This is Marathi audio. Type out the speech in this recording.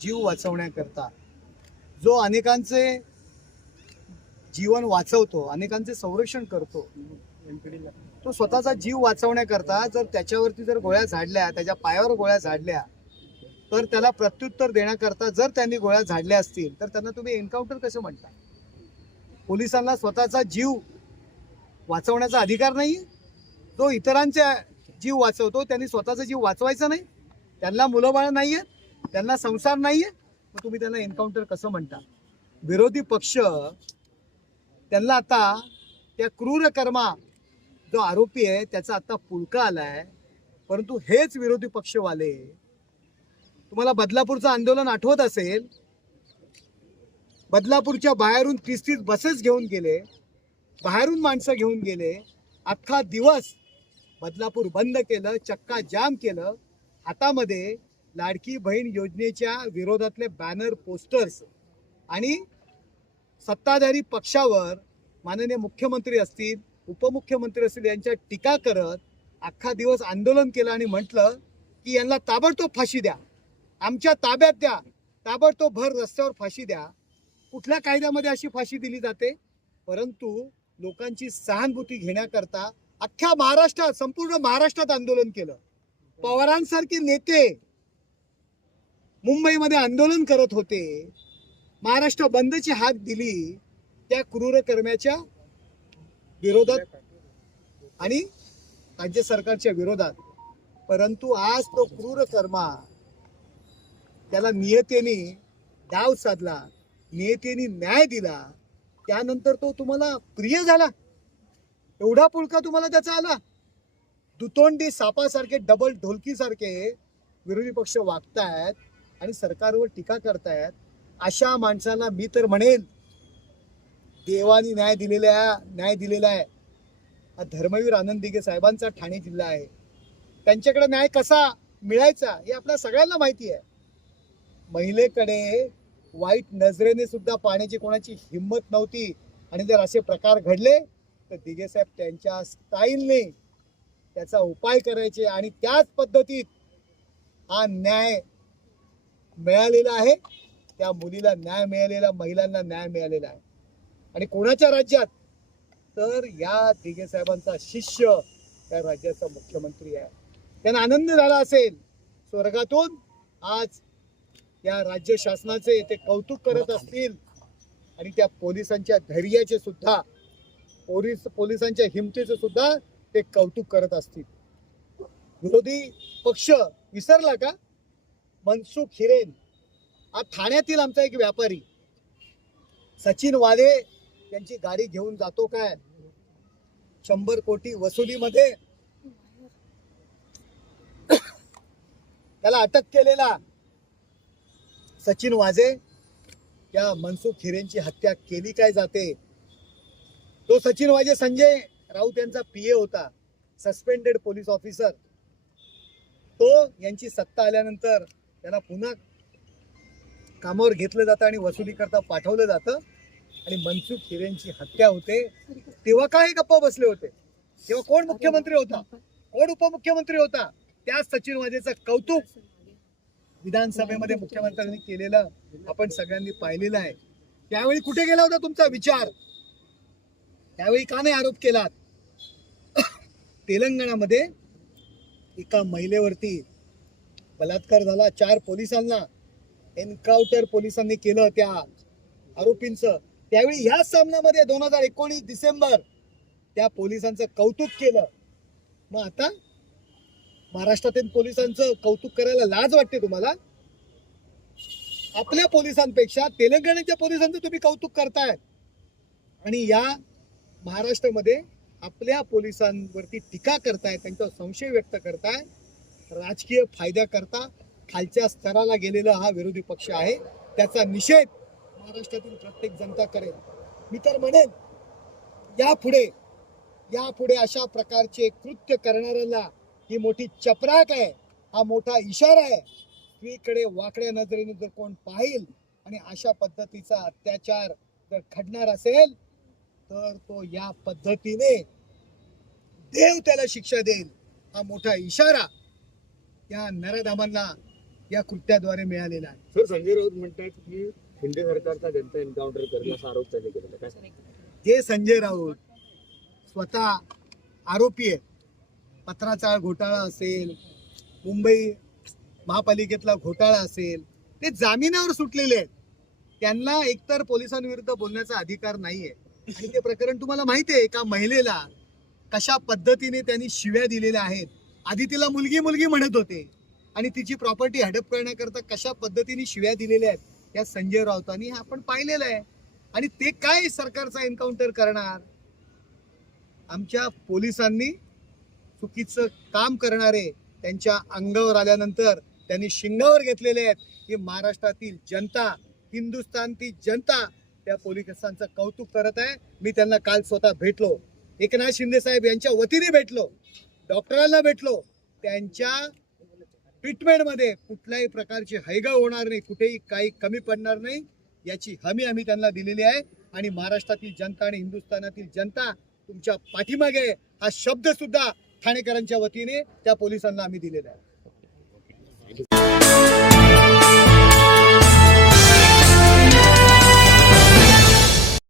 जीव वाचवण्याकरता. जो अनेकांचे जीवन वाचवतो अनेकांचे संरक्षण करतो तो स्वतःचा जीव वाचवण्याकरता जर त्याच्यावरती जर गोळ्या झाडल्या त्याच्या पायावर गोळ्या झाडल्या तर त्याला प्रत्युत्तर देण्याकरता जर त्यांनी गोळ्या झाडल्या असतील तर त्यांना तुम्ही एन्काउंटर कसं म्हणता? पोलिसांना स्वतःचा जीव वाचवण्याचा अधिकार नाही? जो इतरांच्या जीव वाचवतो त्यांनी स्वतःचा जीव वाचवायचा नाही? त्यांना मुलं बाळ नाही आहेत त्यांना संसार नाही आहे मग तुम्ही त्यांना एन्काउंटर कसं म्हणता? विरोधी पक्ष त्यांना आता त्या क्रूर कर्मा जो आरोपी आहे त्याचा आता पुळका आलाय. परंतु हेच विरोधी पक्षवाले तुम्हाला बदलापूरचं आंदोलन आठवत असेल? बदलापूरच्या बाहेरून तीस तीस बसेस घेऊन गेले बाहेरून माणसं घेऊन गेले. अख्खा दिवस बदलापूर बंद केलं चक्का जाम केलं. हातामध्ये लाडकी बहीण योजनेच्या विरोधातले बॅनर पोस्टर्स आणि सत्ताधारी पक्षावर माननीय मुख्यमंत्री असतील उपमुख्यमंत्री असतील यांच्या टीका करत अख्खा दिवस आंदोलन केलं आणि म्हटलं की यांना ताबडतोब फाशी द्या. आमच्या ताब्यात द्या. ताबडतोब भर रस्त्यावर फाशी द्या. कुठल्या कायद्यामध्ये अशी फाशी दिली जाते? परंतु लोकांची सहानुभूती घेण्याकरता अख्ख्या महाराष्ट्रात संपूर्ण महाराष्ट्रात आंदोलन केलं. पवारांसारखे नेते मुंबईमध्ये आंदोलन करत होते. महाराष्ट्र बंदची हाक दिली. त्या क्रूर कर्म्याच्या विरोधात आणि राज्य सरकारच्या विरोधात. परंतु आज तो क्रूर कर्मा त्याला नियतेने डाव साधला नियतेने न्याय दिला. त्यानंतर तो तुम्हाला प्रिय झाला. एवढा पुळका तुम्हाला त्याचा आला. दुतोंडी सापासारखे डबल ढोलकीसारखे विरोधी पक्ष वागतायत. आणि सरकारवर टीका करतायत अशा माणसाला मी तर म्हणेन देवाने न्याय दिलेला न्याय दिलेला आहे. हा धर्मवीर आनंद दिघे साहेबांचा ठाणे जिल्हा आहे. त्यांच्याकडे न्याय कसा मिळायचा हे आपल्या सगळ्यांना माहिती आहे. महिलेकडे वाईट नजरेने सुद्धा पाहण्याची कोणाची हिंमत नव्हती आणि जर असे प्रकार घडले तर दिघे साहेब त्यांच्या स्टाईलने त्याचा उपाय करायचे आणि त्याच पद्धतीत हा न्याय मिळालेला आहे. त्या मुलीला न्याय मिळालेला महिलांना न्याय मिळालेला आहे. आणि कोणाच्या राज्यात? तर या दिघे साहेबांचा शिष्य त्या राज्याचा मुख्यमंत्री आहे. त्यांना आनंद झाला असेल. स्वर्गातून आज या राज्य शासनाचे ते कौतुक करत असतील. आणि त्या पोलिसांच्या धैर्याचे सुद्धा पोलीस पोलिसांच्या हिमतीचे सुद्धा ते कौतुक करत असतील. विरोधी पक्ष विसरला का? मनसुख हिरेन. हा ठाण्यातील आमचा एक व्यापारी. सचिन वाले त्यांची गाडी घेऊन जातो काय? शंभर कोटी वसुलीमध्ये. त्याला अटक केलेला सचिन वाजे. या मनसुख हिरेनची हत्या केली काय जाते? तो सचिन वाजे संजय राऊत यांचा पीए होता सस्पेंडेड पोलीस ऑफिसर. तो यांची सत्ता आल्यानंतर त्याला पुन्हा कामावर घेतलं जातं आणि वसुली करता पाठवलं जातं. आणि मनसुख हिरेनची हत्या होते. तेव्हा काय गप्पा बसले होते? तेव्हा कोण मुख्यमंत्री होता? कोण उपमुख्यमंत्री होता? त्याच सचिन वाजेचं कौतुक विधानसभेमध्ये मुख्यमंत्र्यांनी केलेलं आपण सगळ्यांनी पाहिलेलं आहे. त्यावेळी कुठे गेला होता तुमचा विचार? त्यावेळी का नाही आरोप केलात? तेलंगणामध्ये एका महिलेवरती बलात्कार झाला. चार पोलिसांना एन्काउंटर पोलिसांनी केलं त्या आरोपींचं. त्यावेळी ह्या सामन्यामध्ये दोन हजार एकोणीस डिसेंबर त्या पोलिसांचं कौतुक केलं. मग आता महाराष्ट्रातील पोलिसांचं कौतुक करायला लाज वाटते तुम्हाला? आपल्या पोलिसांपेक्षा तेलंगणाच्या पोलिसांचं तुम्ही कौतुक करताय. आणि या महाराष्ट्रामध्ये आपल्या पोलिसांवरती टीका करताय त्यांच्यावर संशय व्यक्त करताय. राजकीय फायद्याकरता खालच्या स्तराला गेलेला हा विरोधी पक्ष आहे. त्याचा निषेध महाराष्ट्रातील प्रत्येक जनता करेल. मी तर म्हणेन यापुढे यापुढे अशा प्रकारचे कृत्य करणाऱ्यांना ही मोठी चपराक आहे. हा मोठा इशारा आहे. स्त्रीकडे वाकड्या नजरेने जर कोण पाहिल आणि अशा पद्धतीचा अत्याचार जर घडणार असेल तर तो या पद्धतीने देव त्याला शिक्षा देईल. हा मोठा इशारा. या नरधामांना या कृत्याद्वारे मिळालेला आहे. सर संजय राऊत म्हणतात की शिंदे सरकारचा जनता एन्काउंटर करणं असा आरोप त्यांनी केलेला. काय? जे संजय राऊत स्वतः आरोपी आहे पत्राचा घोटाळा असेल मुंबई महापालिकेतला घोटाळा असेल ते जामिनावर सुटलेले आहेत. त्यांना एकतर पोलिसांविरुद्ध बोलण्याचा अधिकार नाहीये. आणि ते प्रकरण तुम्हाला माहिती आहे एका महिलेला कशा पद्धतीने त्यांनी शिव्या दिलेल्या आहेत आधी तिला मुलगी मुलगी म्हणत होते. आणि तिची प्रॉपर्टी हडप करण्याकरता कशा पद्धतीने शिव्या दिलेल्या आहेत या संजय राऊतांनी हे आपण पाहिलेलं आहे. आणि ते काय सरकारचा एन्काउंटर करणार? आमच्या पोलिसांनी चुकीचं काम करणारे त्यांच्या अंगावर आल्यानंतर त्यांनी शिंगावर घेतलेले आहेत ही महाराष्ट्रातील जनता हिंदुस्थानची जनता त्या पोलिसांचं कौतुक करत आहे. मी त्यांना काल स्वतः भेटलो. एकनाथ शिंदे साहेब यांच्या वतीने भेटलो. डॉक्टरांना भेटलो त्यांच्या ट्रीटमेंटमध्ये कुठल्याही प्रकारची हैगाव होणार नाही कुठेही काही कमी पडणार नाही याची हमी आम्ही त्यांना दिलेली आहे. आणि महाराष्ट्रातील जनता आणि हिंदुस्थानातील जनता तुमच्या पाठीमागे हा शब्द सुद्धा ठाणेकरांच्या वतीने त्या पोलिसांना आम्ही दिलेला आहे.